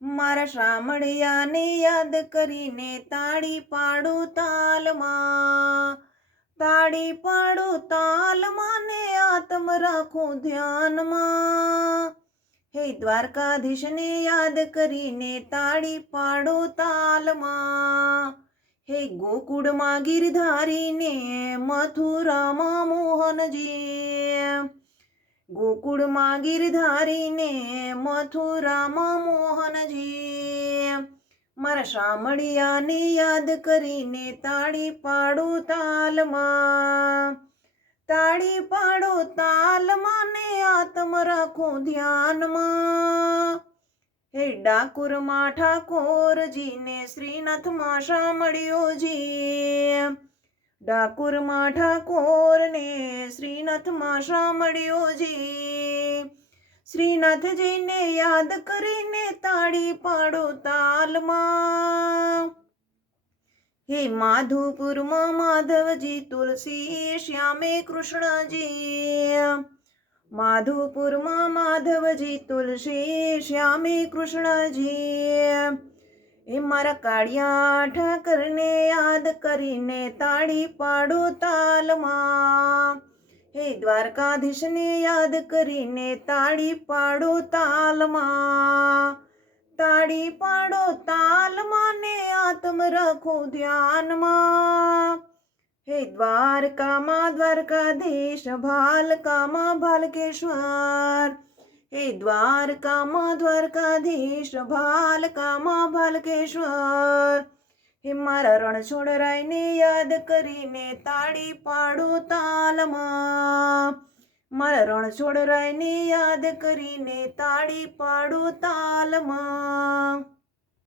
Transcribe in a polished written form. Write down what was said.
મારા શામળિયાને યાદ કરીને તાળી પાડું તાલમાં, તાળી પાડું તાલમાં ને આત્મ રાખું ધ્યાનમાં. હે દ્વારકાધીશને યાદ કરીને તાળી પાડું તાલમાં. હે ગોકુળમાં ગિરધારીને મથુરામાં મોહનજી, ગોકુળમાં ગિરધારીને મથુરામાં મોહનજી. મારા શામળિયાને યાદ કરીને તાળી પાડું તાલમાં, તાળી પાડો તાલમાં ને આત્મ રાખું ધ્યાનમાં. હે ડાકોરમાં ઠાકોરજીને શ્રીનાથમાં શામળિયોજી, ડાકોરમાં ઠાકોરને શ્રીનાથમાં શામળિયોજી. શ્રીનાથજીને યાદ કરીને તાળી પાડો તાલમાં. હે માધુપુરમાં માધવજી તુલસી શ્યામે કૃષ્ણજી, માધુપુરમાં માધવજી તુલસી શ્યામે કૃષ્ણજી. એ મારા કાળિયા ઠાકરને યાદ કરીને તાળી પાડો તાલમાં. હે દ્વારકાધીશને યાદ કરીને તાળી પાડો તાલમાં, તાળી પાડો તાલમાં ને આત્મ રાખો ધ્યાનમાં. હે દ્વારકામાં દ્વારકાધીશ, ભાલકામાં ભાલકેશ્વર, હે દ્વારકામાં દ્વારકાધીશ, ભાલકામાં ભાલકેશ્વર. હે મારા રણછોડરાયને યાદ કરીને તાળી પાડો તાલમાં, મારા રણછોડરાયને યાદ કરીને તાળી પાડો તાલમાં.